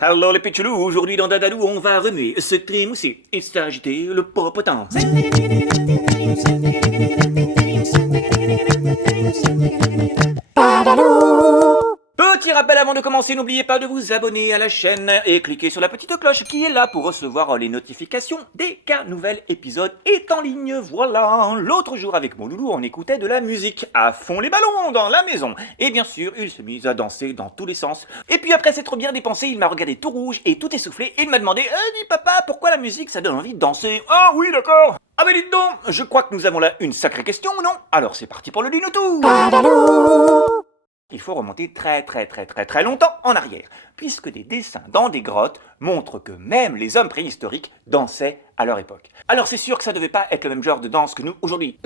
Hello les pitchoulous, aujourd'hui dans Dadalou, on va remuer, se trémousser et s'agiter le popotin. Petit rappel avant de commencer, n'oubliez pas de vous abonner à la chaîne et cliquer sur la petite cloche qui est là pour recevoir les notifications dès qu'un nouvel épisode est en ligne. Voilà, l'autre jour avec mon loulou, on écoutait de la musique à fond les ballons dans la maison. Et bien sûr, il s'est mis à danser dans tous les sens. Et puis après s'être bien dépensé, il m'a regardé tout rouge et tout essoufflé et il m'a demandé dis papa, pourquoi la musique ça donne envie de danser? Ah oui, d'accord. Ah mais dites donc, je crois que nous avons là une sacrée question, non? Alors c'est parti pour le Dinoutou. Il faut remonter très longtemps en arrière, puisque des dessins dans des grottes montrent que même les hommes préhistoriques dansaient à leur époque. Alors c'est sûr que ça devait pas être le même genre de danse que nous aujourd'hui.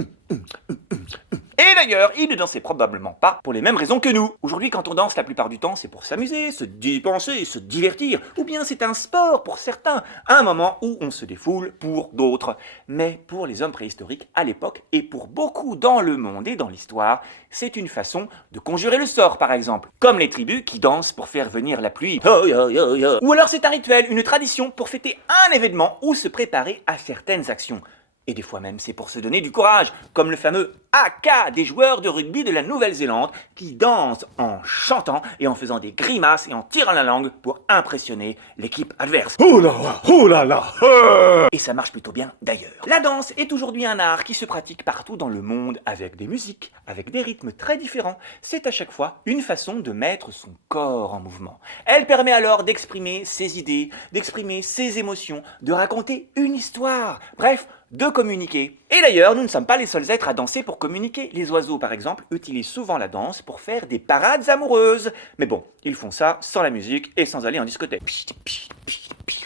Et d'ailleurs, ils ne dansaient probablement pas pour les mêmes raisons que nous. Aujourd'hui, quand on danse, la plupart du temps, c'est pour s'amuser, se dépenser, se divertir, ou bien c'est un sport pour certains, un moment où on se défoule pour d'autres. Mais pour les hommes préhistoriques à l'époque, et pour beaucoup dans le monde et dans l'histoire, c'est une façon de conjurer le sort, par exemple. Comme les tribus qui dansent pour faire venir la pluie. Ou alors c'est un rituel, une tradition pour fêter un événement ou se préparer à certaines actions. Et des fois même, c'est pour se donner du courage, comme le fameux haka des joueurs de rugby de la Nouvelle-Zélande qui dansent en chantant et en faisant des grimaces et en tirant la langue pour impressionner l'équipe adverse. Oh là là. Et ça marche plutôt bien d'ailleurs. La danse est aujourd'hui un art qui se pratique partout dans le monde avec des musiques, avec des rythmes très différents. C'est à chaque fois une façon de mettre son corps en mouvement. Elle permet alors d'exprimer ses idées, d'exprimer ses émotions, de raconter une histoire. Bref, de communiquer. Et d'ailleurs, nous ne sommes pas les seuls êtres à danser pour communiquer. Les oiseaux, par exemple, utilisent souvent la danse pour faire des parades amoureuses. Mais bon, ils font ça sans la musique et sans aller en discothèque.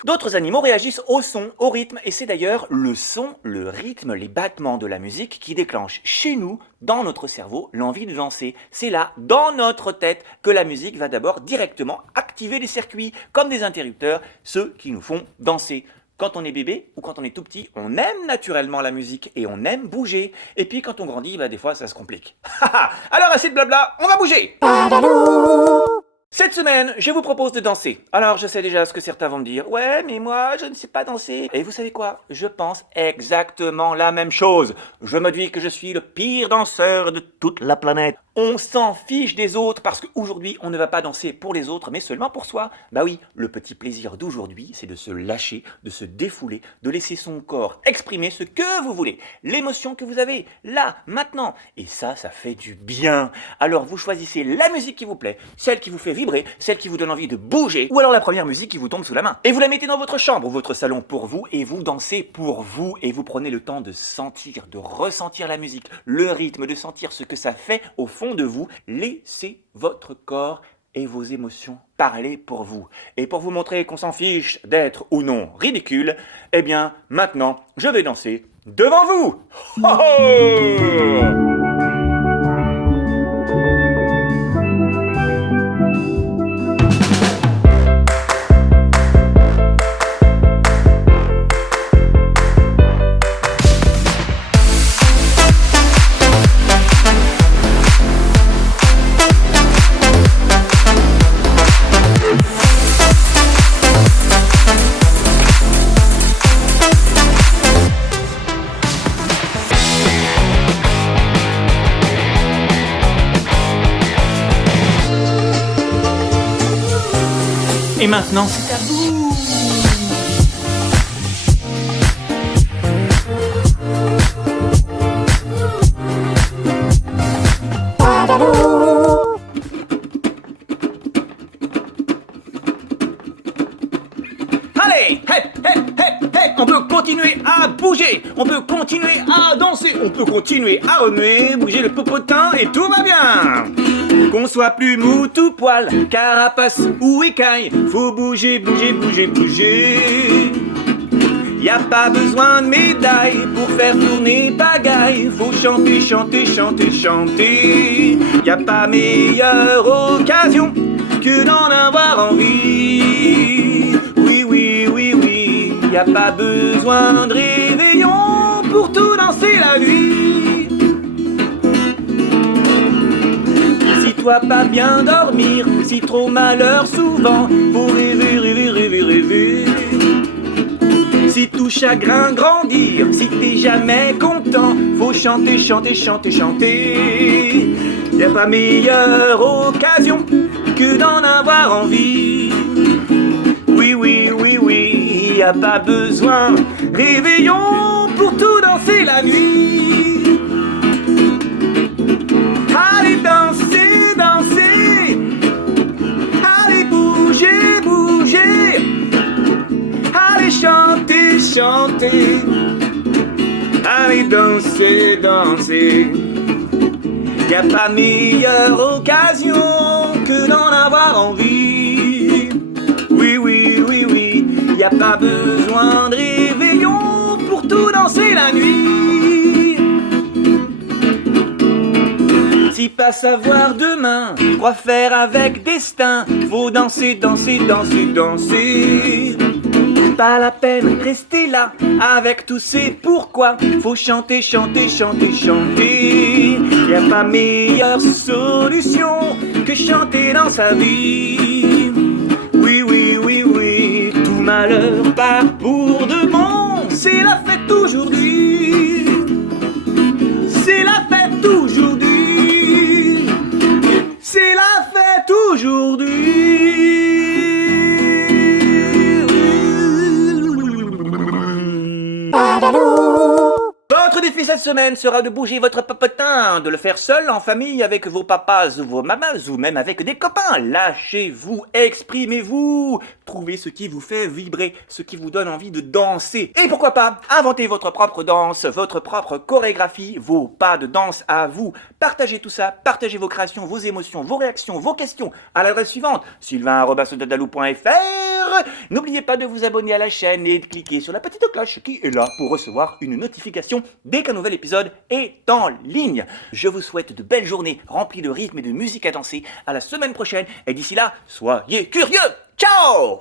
D'autres animaux réagissent au son, au rythme, et c'est d'ailleurs le son, le rythme, les battements de la musique qui déclenchent chez nous, dans notre cerveau, l'envie de danser. C'est là, dans notre tête, que la musique va d'abord directement activer les circuits, comme des interrupteurs, ceux qui nous font danser. Quand on est bébé ou quand on est tout petit, on aime naturellement la musique et on aime bouger. Et puis quand on grandit, des fois ça se complique. Alors assez de blabla, on va bouger. Cette semaine, je vous propose de danser. Alors je sais déjà ce que certains vont me dire. Ouais, mais moi je ne sais pas danser. Et vous savez quoi? Je pense exactement la même chose. Je me dis que je suis le pire danseur de toute la planète. On s'en fiche des autres parce qu'aujourd'hui, on ne va pas danser pour les autres, mais seulement pour soi. Bah oui, le petit plaisir d'aujourd'hui, c'est de se lâcher, de se défouler, de laisser son corps exprimer ce que vous voulez, l'émotion que vous avez, là, maintenant. Et ça fait du bien. Alors vous choisissez la musique qui vous plaît, celle qui vous fait vibrer, celle qui vous donne envie de bouger, ou alors la première musique qui vous tombe sous la main. Et vous la mettez dans votre chambre ou votre salon pour vous, et vous dansez pour vous, et vous prenez le temps de sentir, de ressentir la musique, le rythme, de sentir ce que ça fait au fond de vous. Laissez votre corps et vos émotions parler pour vous. Et pour vous montrer qu'on s'en fiche d'être ou non ridicule, eh bien, maintenant, je vais danser devant vous. Oh oh. Et maintenant, c'est à vous. Allez, on peut continuer à bouger, on peut continuer à danser, on peut continuer à remuer, bouger le popotin et tout va bien. Qu'on soit plus mou tout poil, carapace ou écaille, faut bouger. Y a pas besoin de médaille pour faire tourner pagaille, faut chanter. Y a pas meilleure occasion que d'en avoir envie. Oui, y a pas besoin de réveillon pour tout danser la nuit. toi pas bien dormir, si trop malheur souvent, faut rêver, rêver, rêver, rêver. Si tout chagrin grandir, si t'es jamais content, faut chanter, chanter, chanter, chanter. Y'a pas meilleure occasion que d'en avoir envie. Oui, oui, oui, oui, y a pas besoin réveillon pour tout danser la nuit. Allez danser, danser, allez bouger, bouger, allez chanter, chanter, allez danser, danser. Y a pas meilleure occasion que d'en avoir envie. Oui, oui, oui, oui, y a pas besoin de réveillon pour tout danser la nuit. Si pas savoir demain quoi faire avec destin, faut danser, danser, danser, danser. Pas la peine rester là avec tous ces pourquoi. Faut chanter, chanter, chanter, chanter. Y a pas meilleure solution que chanter dans sa vie. Oui, oui, oui, oui, tout malheur part pour de bon. C'est la fête aujourd'hui. C'est la fête aujourd'hui. C'est la fête aujourd'hui. Votre défi cette semaine sera de bouger votre papotin, de le faire seul, en famille, avec vos papas ou vos mamas, ou même avec des copains. Lâchez-vous, exprimez-vous, trouvez ce qui vous fait vibrer, ce qui vous donne envie de danser. Et pourquoi pas, inventez votre propre danse, votre propre chorégraphie, vos pas de danse à vous. Partagez tout ça, partagez vos créations, vos émotions, vos réactions, vos questions à l'adresse suivante, sylvain@dadalou.fr. N'oubliez pas de vous abonner à la chaîne et de cliquer sur la petite cloche qui est là pour recevoir une notification dès qu'un nouvel épisode est en ligne. Je vous souhaite de belles journées remplies de rythme et de musique à danser. À la semaine prochaine et d'ici là, soyez curieux. Ciao!